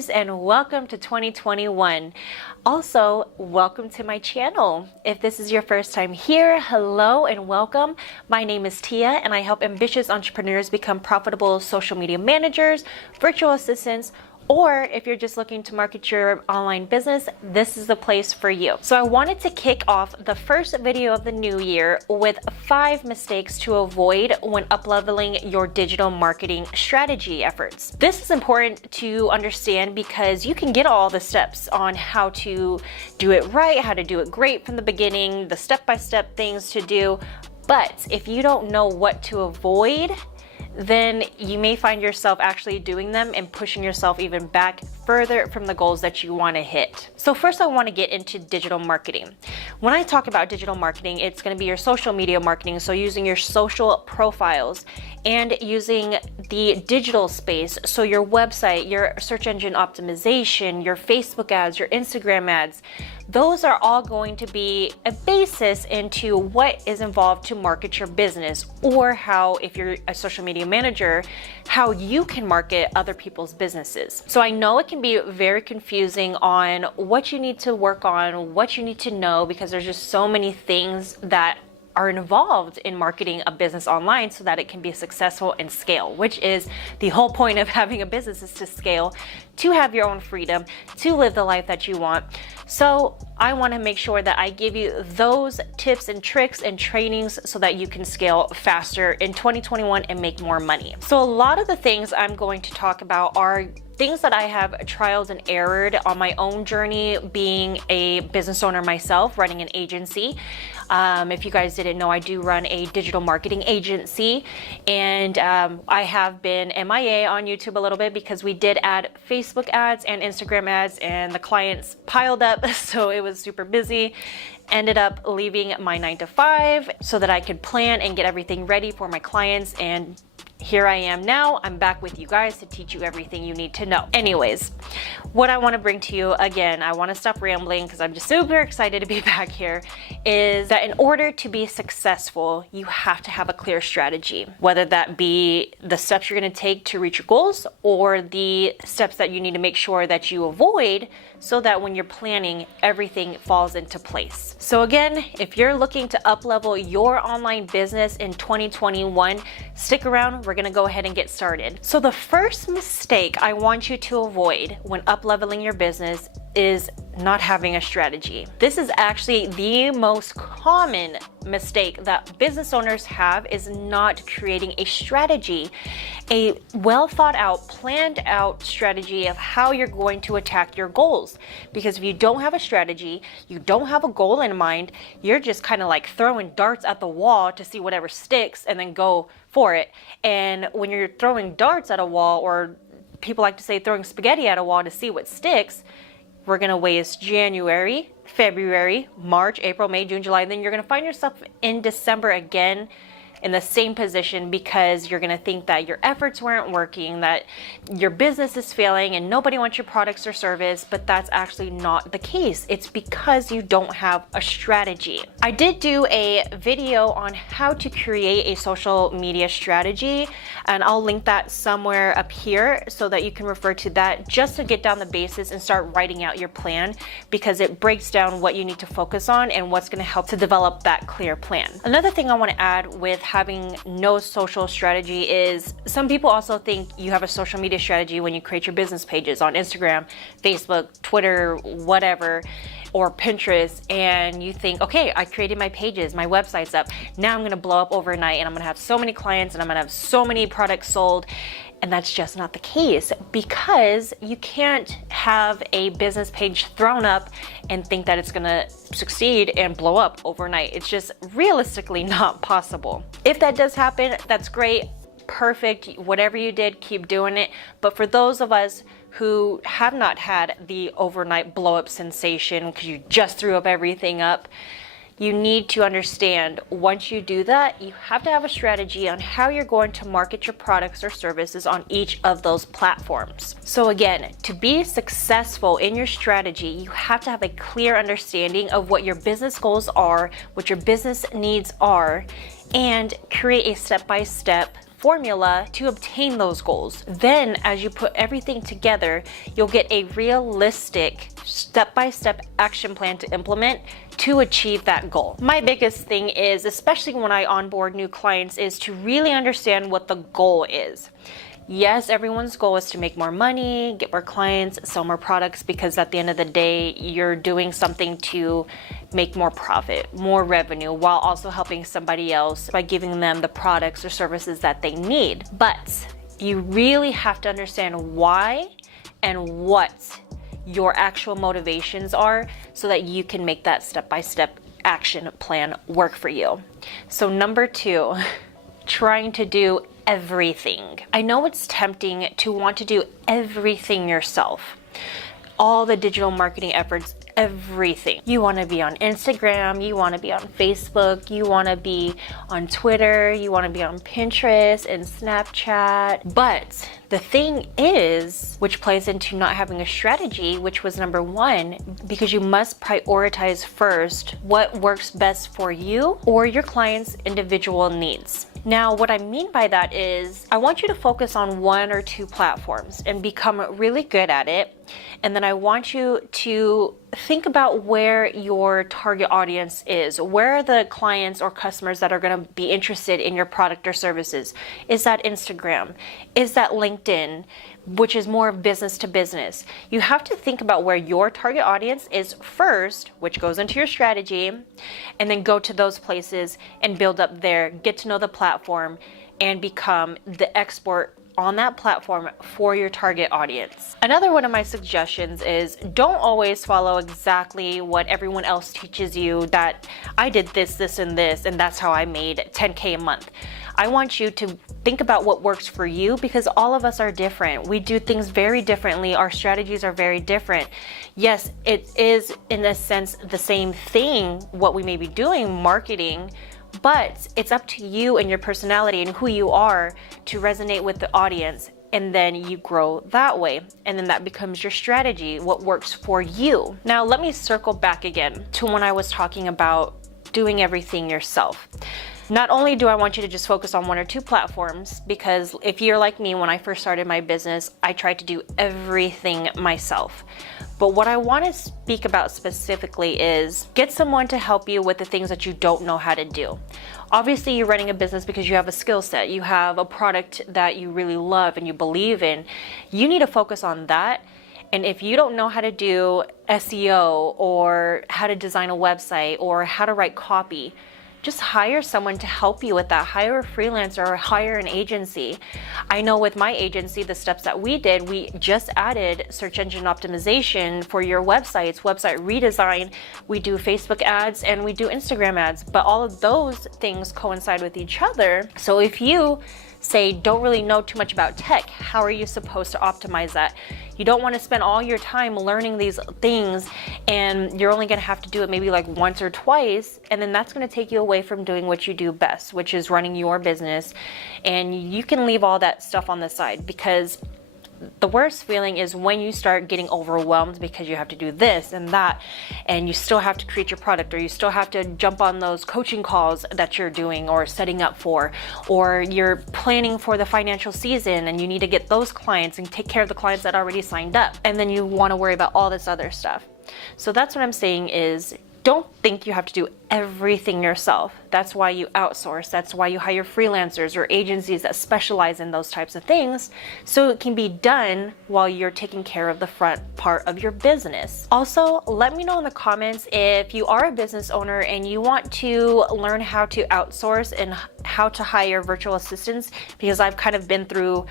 entrepreneurs, and welcome to 2021. Also, welcome to my channel. If this is your first time here, hello and welcome. My name is Tia and I help ambitious entrepreneurs become profitable social media managers, virtual assistants, or if you're just looking to market your online business, this is the place for you. So I wanted to kick off the first video of the new year with 5 mistakes to avoid when up-leveling your digital marketing strategy efforts. This is important to understand because you can get all the steps on how to do it right, how to do it great from the beginning, the step-by-step things to do. But if you don't know what to avoid, then you may find yourself actually doing them and pushing yourself even back further from the goals that you want to hit. So first I want to get into digital marketing. When I talk about digital marketing, it's going to be your social media marketing. So using your social profiles and using the digital space. So your website, your search engine optimization, your Facebook ads, your Instagram ads, those are all going to be a basis into what is involved to market your business, or how, if you're a social media manager, how you can market other people's businesses. So I know it can be very confusing on what you need to work on, what you need to know, because there's just so many things that are involved in marketing a business online so that it can be successful and scale, which is the whole point of having a business, is to scale, to have your own freedom, to live the life that you want. So I want to make sure that I give you those tips and tricks and trainings so that you can scale faster in 2021 and make more money. So a lot of the things I'm going to talk about are things that I have trialed and errored on my own journey being a business owner myself, running an agency. If you guys didn't know, I do run a digital marketing agency, and I have been MIA on YouTube a little bit because we did add Facebook ads and Instagram ads, and the clients piled up, so it was super busy. Ended up leaving my 9-to-5 so that I could plan and get everything ready for my clients, and here I am now. I'm back with you guys to teach you everything you need to know. Anyways, what I want to bring to you, again, I want to stop rambling because I'm just super excited to be back here, is that in order to be successful, you have to have a clear strategy, whether that be the steps you're going to take to reach your goals or the steps that you need to make sure that you avoid so that when you're planning, everything falls into place. So again, if you're looking to up-level your online business in 2021, stick around. We're gonna go ahead and get started. So the first mistake I want you to avoid when up-leveling your business is not having a strategy. This is actually the most common mistake that business owners have, is not creating a strategy, a well thought out, planned out strategy of how you're going to attack your goals. Because if you don't have a strategy, you don't have a goal in mind, you're just kind of like throwing darts at the wall to see whatever sticks and then go for it. And when you're throwing darts at a wall, or people like to say throwing spaghetti at a wall to see what sticks, we're going to waste January, February, March, April, May, June, July, and then you're going to find yourself in December again in the same position because you're going to think that your efforts weren't working, that your business is failing and nobody wants your products or service, but that's actually not the case. It's because you don't have a strategy. I did do a video on how to create a social media strategy, and I'll link that somewhere up here so that you can refer to that, just to get down the basis and start writing out your plan, because it breaks down what you need to focus on and what's going to help to develop that clear plan. Another thing I want to add with having no social strategy is, some people also think you have a social media strategy when you create your business pages on Instagram, Facebook, Twitter, whatever, or Pinterest, and you think, okay, I created my pages, my website's up, now I'm gonna blow up overnight and I'm gonna have so many clients and I'm gonna have so many products sold. And that's just not the case, because you can't have a business page thrown up and think that it's gonna succeed and blow up overnight. It's just realistically not possible. If that does happen, that's great, perfect, whatever you did, keep doing it. But for those of us who have not had the overnight blow up sensation because you just threw up everything up, you need to understand, once you do that, you have to have a strategy on how you're going to market your products or services on each of those platforms. So again, to be successful in your strategy, you have to have a clear understanding of what your business goals are, what your business needs are, and create a step-by-step formula to obtain those goals. Then as you put everything together, you'll get a realistic step-by-step action plan to implement to achieve that goal. My biggest thing is, especially when I onboard new clients, is to really understand what the goal is. Yes, everyone's goal is to make more money, get more clients, sell more products, because at the end of the day, you're doing something to make more profit, more revenue, while also helping somebody else by giving them the products or services that they need. But you really have to understand why and what your actual motivations are so that you can make that step-by-step action plan work for you. So number 2, trying to do everything. I know it's tempting to want to do everything yourself. All the digital marketing efforts, everything. You want to be on Instagram, you want to be on Facebook, you want to be on Twitter, you want to be on Pinterest and Snapchat. But the thing is, which plays into not having a strategy, which was number 1, because you must prioritize first what works best for you or your client's individual needs. Now, what I mean by that is I want you to focus on 1 or 2 platforms and become really good at it. And then I want you to think about where your target audience is. Where are the clients or customers that are going to be interested in your product or services? Is that Instagram? Is that LinkedIn, which is more business to business? You have to think about where your target audience is first, which goes into your strategy, and then go to those places and build up there, get to know the platform, and become the expert on that platform for your target audience. Another one of my suggestions is don't always follow exactly what everyone else teaches you, that I did this, this, and this, and that's how I made 10K a month. I want you to think about what works for you, because all of us are different. We do things very differently. Our strategies are very different. Yes, it is in a sense the same thing, what we may be doing, marketing, but it's up to you and your personality and who you are to resonate with the audience, and then you grow that way, and then that becomes your strategy, what works for you. Now let me circle back again to when I was talking about doing everything yourself. Not only do I want you to just focus on 1 or 2 platforms, because if you're like me, when I first started my business, I tried to do everything myself. But what I want to speak about specifically is get someone to help you with the things that you don't know how to do. Obviously, you're running a business because you have a skill set, you have a product that you really love and you believe in. You need to focus on that. And if you don't know how to do SEO or how to design a website or how to write copy, just hire someone to help you with that. Hire a freelancer or hire an agency. I know with my agency, the steps that we did, we just added search engine optimization for your websites, website redesign. We do Facebook ads and we do Instagram ads, but all of those things coincide with each other. So if you say don't really know too much about tech, how are you supposed to optimize that? You don't want to spend all your time learning these things and you're only going to have to do it maybe like once or twice, and then that's going to take you away from doing what you do best, which is running your business. And you can leave all that stuff on the side, because the worst feeling is when you start getting overwhelmed because you have to do this and that, and you still have to create your product, or you still have to jump on those coaching calls that you're doing or setting up for, or you're planning for the financial season and you need to get those clients and take care of the clients that already signed up, and then you want to worry about all this other stuff. So that's what I'm saying is, don't think you have to do everything yourself. That's why you outsource. That's why you hire freelancers or agencies that specialize in those types of things, so it can be done while you're taking care of the front part of your business. Also, let me know in the comments if you are a business owner and you want to learn how to outsource and how to hire virtual assistants, because I've kind of been through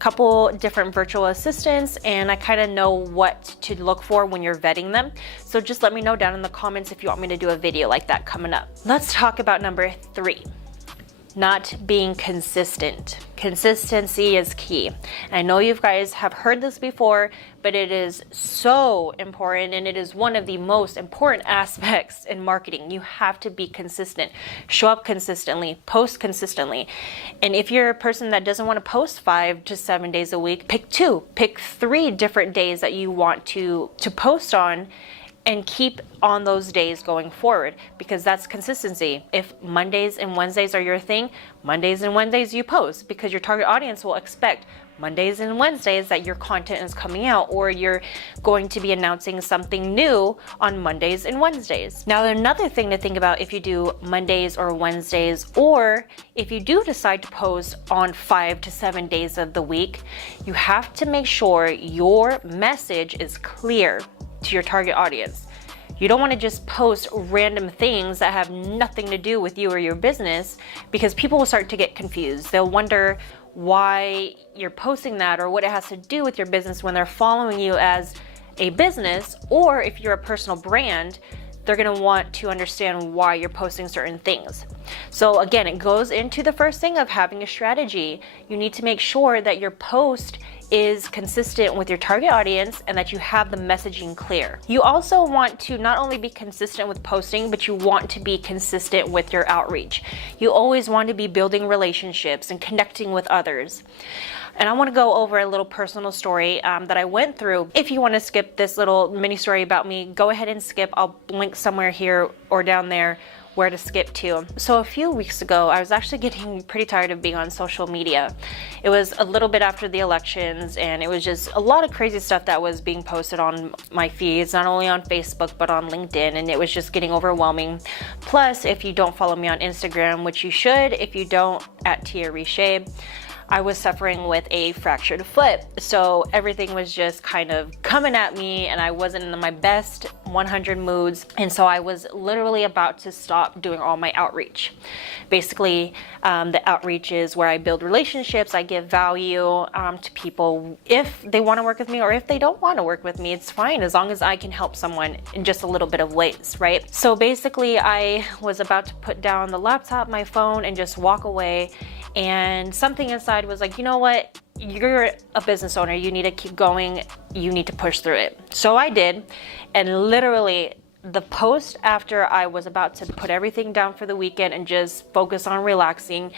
couple different virtual assistants and I kind of know what to look for when you're vetting them. So just let me know down in the comments if you want me to do a video like that coming up. Let's talk about number 3. Not being consistent. Consistency is key. And I know you guys have heard this before, but it is so important, and it is one of the most important aspects in marketing. You have to be consistent. Show up consistently, post consistently. And if you're a person that doesn't want to post 5 to 7 days a week, pick 2, pick 3 different days that you want to post on, and keep on those days going forward, because that's consistency. If Mondays and Wednesdays are your thing, Mondays and Wednesdays you post, because your target audience will expect Mondays and Wednesdays that your content is coming out, or you're going to be announcing something new on Mondays and Wednesdays. Now, another thing to think about if you do Mondays or Wednesdays, or if you do decide to post on 5 to 7 days of the week, you have to make sure your message is clear to your target audience. You don't want to just post random things that have nothing to do with you or your business, because people will start to get confused. They'll wonder why you're posting that or what it has to do with your business when they're following you as a business, or if you're a personal brand, they're going to want to understand why you're posting certain things. So again, it goes into the first thing of having a strategy. You need to make sure that your post is consistent with your target audience and that you have the messaging clear. You also want to not only be consistent with posting, but you want to be consistent with your outreach. You always want to be building relationships and connecting with others. And I want to go over a little personal story that I went through. If you want to skip this little mini story about me, go ahead and skip. I'll link somewhere here or down there where to skip to. So a few weeks ago, I was actually getting pretty tired of being on social media. It was a little bit after the elections, and it was just a lot of crazy stuff that was being posted on my feeds, not only on Facebook, but on LinkedIn, and it was just getting overwhelming. Plus, if you don't follow me on Instagram, which you should, if you don't, at Tia Reshape, I was suffering with a fractured foot. So everything was just kind of coming at me, and I wasn't in my best 100 moods. And so I was literally about to stop doing all my outreach. Basically, the outreach is where I build relationships. I give value to people. If they want to work with me, or if they don't want to work with me, it's fine, as long as I can help someone in just a little bit of ways, right? So basically, I was about to put down the laptop, my phone, and just walk away. And something inside was like, you know what? You're a business owner. You need to keep going. You need to push through it. So I did. And literally, the post after I was about to put everything down for the weekend and just focus on relaxing,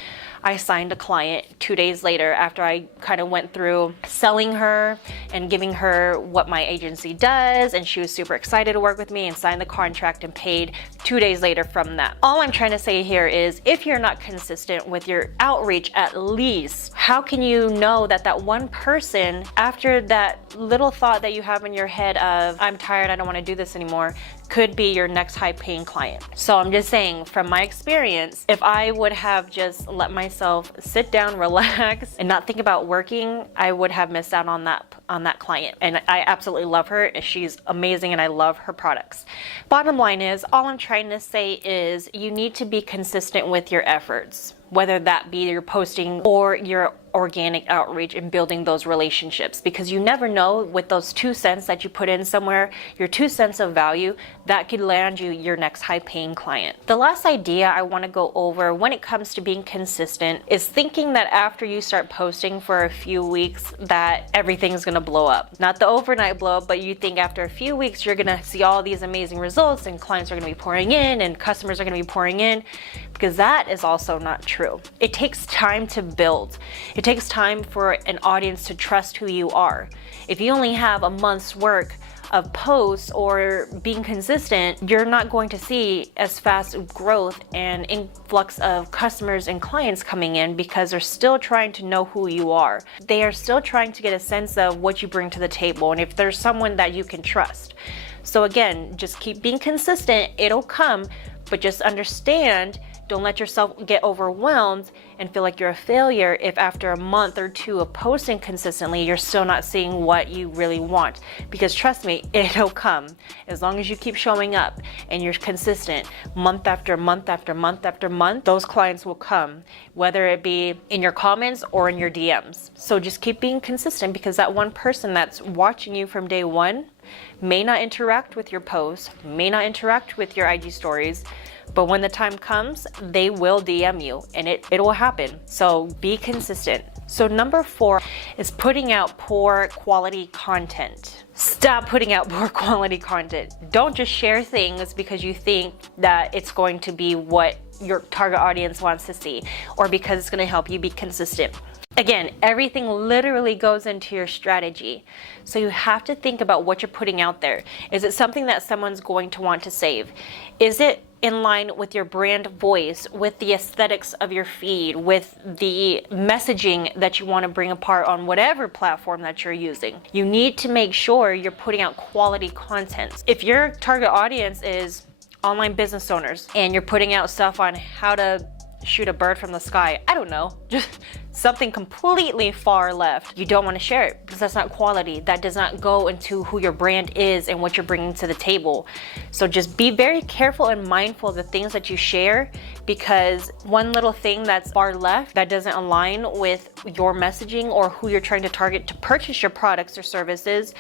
I signed a client 2 days later, after I kind of went through selling her and giving her what my agency does, and she was super excited to work with me and signed the contract and paid 2 days later from that. All I'm trying to say here is, if you're not consistent with your outreach, at least, how can you know that that one person, after that little thought that you have in your head of, I'm tired, I don't want to do this anymore, could be your next high paying client? So I'm just saying, from my experience, if I would have just let myself sit down, relax, and not think about working, I would have missed out on that client. And I absolutely love her. She's amazing, and I love her products. Bottom line is, all I'm trying to say is, you need to be consistent with your efforts, whether that be your posting or your organic outreach and building those relationships, because you never know, with those 2 cents that you put in somewhere, your 2 cents of value, that could land you your next high paying client. The last idea I want to go over when it comes to being consistent is thinking that after you start posting for a few weeks that everything's going to blow up. Not the overnight blow up, but you think after a few weeks you're going to see all these amazing results and clients are going to be pouring in and customers are going to be pouring in, because that is also not true. It takes time to build. It takes time for an audience to trust who you are. If you only have a month's work of posts or being consistent, you're not going to see as fast growth and influx of customers and clients coming in, because they're still trying to know who you are. They are still trying to get a sense of what you bring to the table, and if there's someone that you can trust. So again, just keep being consistent. It'll come, but just understand, don't let yourself get overwhelmed and feel like you're a failure if after a month or two of posting consistently, you're still not seeing what you really want. Because trust me, it'll come. As long as you keep showing up and you're consistent month after month after month after month, those clients will come, whether it be in your comments or in your DMs. So just keep being consistent, because that one person that's watching you from day one may not interact with your posts, may not interact with your IG stories, but when the time comes, they will DM you, and it will happen. So be consistent. So number 4 is putting out poor quality content. Stop putting out poor quality content. Don't just share things because you think that it's going to be what your target audience wants to see, or because it's going to help you be consistent. Again, everything literally goes into your strategy. So you have to think about what you're putting out there. Is it something that someone's going to want to save? Is it in line with your brand voice, with the aesthetics of your feed, with the messaging that you want to bring apart on whatever platform that you're using? You need to make sure you're putting out quality content. If your target audience is online business owners and you're putting out stuff on how to shoot a bird from the sky, I don't know, just something completely far left, you don't want to share it because that's not quality. That does not go into who your brand is and what you're bringing to the table. So just be very careful and mindful of the things that you share, because one little thing that's far left that doesn't align with your messaging or who you're trying to target to purchase your products or services,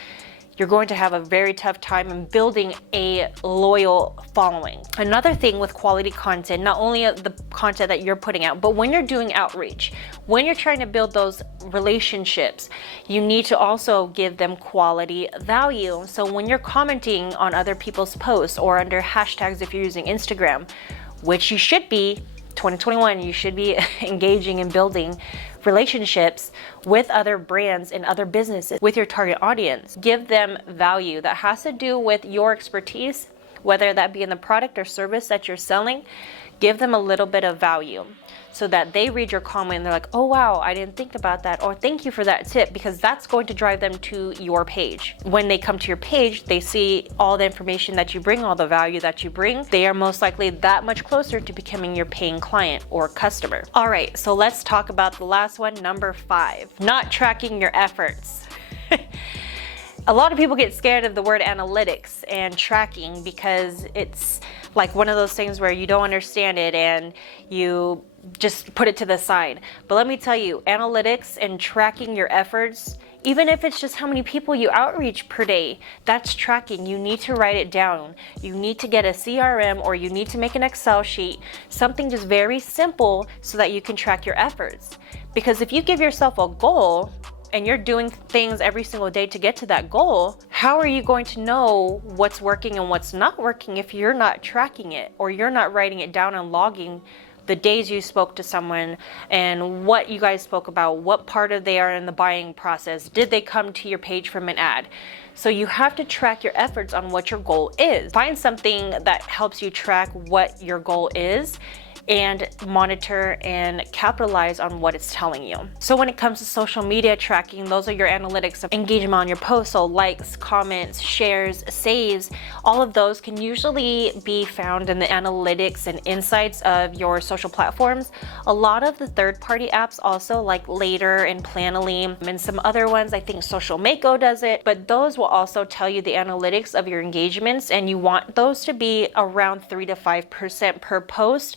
you're going to have a very tough time in building a loyal following. Another thing with quality content, not only the content that you're putting out, but when you're doing outreach, when you're trying to build those relationships, you need to also give them quality value. So when you're commenting on other people's posts or under hashtags, if you're using Instagram, which you should be, 2021, you should be engaging and building relationships with other brands and other businesses, with your target audience. Give them value that has to do with your expertise, whether that be in the product or service that you're selling. Give them a little bit of value so that they read your comment and they're like, oh wow, I didn't think about that, or thank you for that tip, because that's going to drive them to your page. When they come to your page, they see all the information that you bring, all the value that you bring. They are most likely that much closer to becoming your paying client or customer. All right, so let's talk about the last one, number 5, not tracking your efforts. A lot of people get scared of the word analytics and tracking because it's like one of those things where you don't understand it and you just put it to the side. But let me tell you, analytics and tracking your efforts, even if it's just how many people you outreach per day, that's tracking. You need to write it down. You need to get a CRM, or you need to make an Excel sheet, something just very simple so that you can track your efforts. Because if you give yourself a goal and you're doing things every single day to get to that goal, how are you going to know what's working and what's not working if you're not tracking it, or you're not writing it down and logging the days you spoke to someone and what you guys spoke about, what part of they are in the buying process, did they come to your page from an ad? So you have to track your efforts on what your goal is. Find something that helps you track what your goal is and monitor and capitalize on what it's telling you. So when it comes to social media tracking, those are your analytics of engagement on your posts. So likes, comments, shares, saves, all of those can usually be found in the analytics and insights of your social platforms. A lot of the third-party apps also, like Later and Planoly and some other ones, I think Social Mako does it, but those will also tell you the analytics of your engagements, and you want those to be around 3 to 5% per post.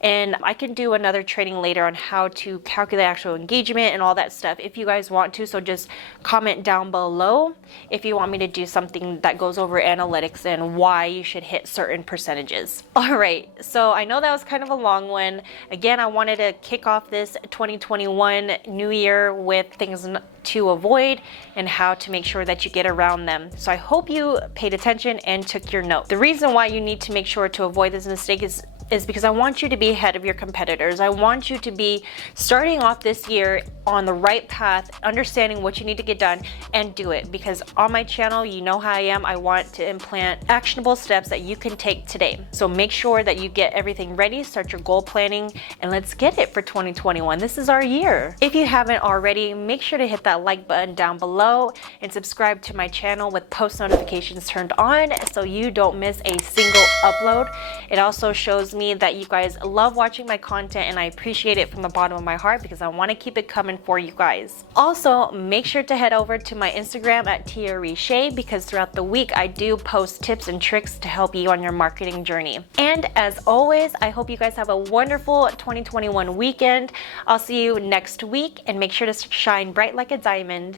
And I can do another training later on how to calculate actual engagement and all that stuff if you guys want to. So just comment down below if you want me to do something that goes over analytics and why you should hit certain percentages. All right, so I know that was kind of a long one. Again, I wanted to kick off this 2021 new year with things to avoid and how to make sure that you get around them. So I hope you paid attention and took your note. The reason why you need to make sure to avoid this mistake is because I want you to be ahead of your competitors. I want you to be starting off this year on the right path, understanding what you need to get done, and do it. Because on my channel, you know how I am. I want to implant actionable steps that you can take today. So make sure that you get everything ready, start your goal planning, and let's get it for 2021. This is our year. If you haven't already, make sure to hit that like button down below and subscribe to my channel with post notifications turned on so you don't miss a single upload. It also shows me that you guys love watching my content, and I appreciate it from the bottom of my heart because I want to keep it coming for you guys. Also, make sure to head over to my Instagram at Tia Riche, because throughout the week I do post tips and tricks to help you on your marketing journey. And as always, I hope you guys have a wonderful 2021 weekend. I'll see you next week, and make sure to shine bright like a diamond.